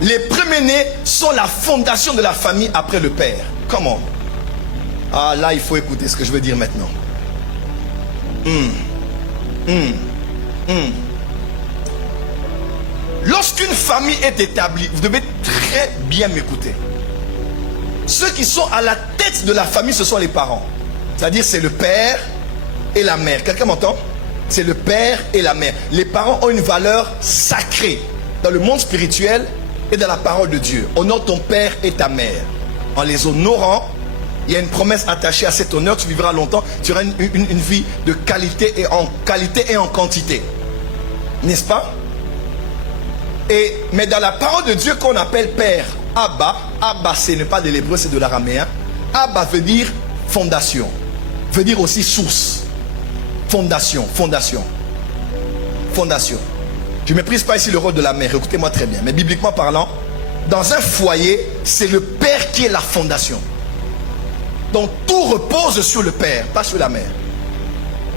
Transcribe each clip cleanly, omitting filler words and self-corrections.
Les premiers-nés sont la fondation de la famille après le père. Comment? Ah là, il faut écouter ce que je veux dire maintenant. Lorsqu'une famille est établie, vous devez très bien m'écouter. Ceux qui sont à la tête de la famille, ce sont les parents. C'est-à-dire c'est le père et la mère. Quelqu'un m'entend? C'est le père et la mère. Les parents ont une valeur sacrée dans le monde spirituel et dans la parole de Dieu. Honore ton père et ta mère. En les honorant, il y a une promesse attachée à cet honneur. Tu vivras longtemps. Tu auras une vie de qualité et en quantité. N'est-ce pas? Mais dans la parole de Dieu qu'on appelle père, Abba, Abba ce n'est pas de l'hébreu, c'est de l'araméen. Abba veut dire fondation. Veut dire aussi source. Fondation, fondation. Fondation. Je ne méprise pas ici le rôle de la mère, écoutez-moi très bien. Mais bibliquement parlant, dans un foyer, c'est le père qui est la fondation. Donc tout repose sur le père, pas sur la mère.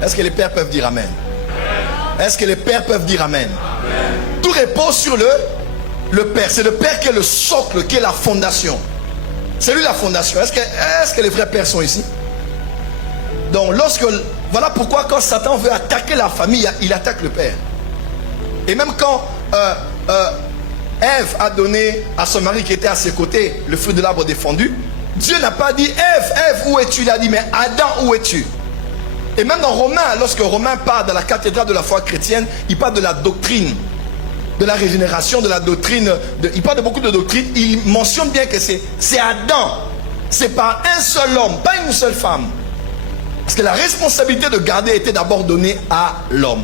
Est-ce que les pères peuvent dire amen? Est-ce que les pères peuvent dire amen? Tout repose sur le père. C'est le père qui est le socle, qui est la fondation. C'est lui la fondation. Est-ce que les vrais pères sont ici? Donc voilà pourquoi quand Satan veut attaquer la famille, il attaque le père. Et même quand Ève a donné à son mari qui était à ses côtés le fruit de l'arbre défendu, Dieu n'a pas dit Ève, où es-tu? Il a dit mais Adam, où es-tu? Et même dans Romains, lorsque Romain parle dans la cathédrale de la foi chrétienne, il parle de la doctrine, de la régénération, de la doctrine, il parle de beaucoup de doctrines. Il mentionne bien que c'est Adam. C'est par un seul homme, pas une seule femme. Parce que la responsabilité de garder était d'abord donnée à l'homme.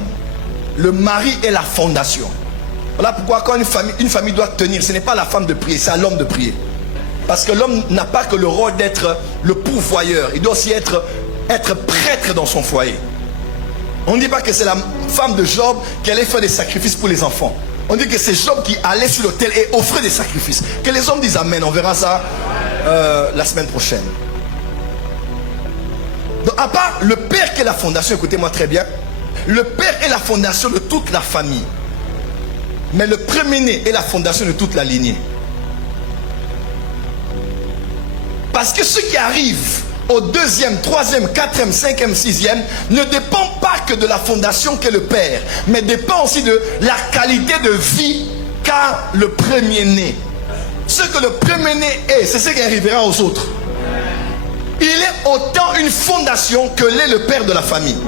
Le mari est la fondation. Voilà pourquoi quand une famille doit tenir, ce n'est pas la femme de prier, c'est à l'homme de prier. Parce que l'homme n'a pas que le rôle d'être le pourvoyeur. Il doit aussi être prêtre dans son foyer. On ne dit pas que c'est la femme de Job qui allait faire des sacrifices pour les enfants. On dit que c'est Job qui allait sur l'autel et offrait des sacrifices. Que les hommes disent amen. On verra ça la semaine prochaine. Donc à part le père qui est la fondation, écoutez-moi très bien. Le père est la fondation de toute la famille. Mais le premier-né est la fondation de toute la lignée. Parce que ce qui arrive au deuxième, troisième, quatrième, cinquième, sixième ne dépend pas que de la fondation qu'est le père, mais dépend aussi de la qualité de vie qu'a le premier-né. Ce que le premier-né est, c'est ce qui arrivera aux autres. Il est autant une fondation que l'est le père de la famille.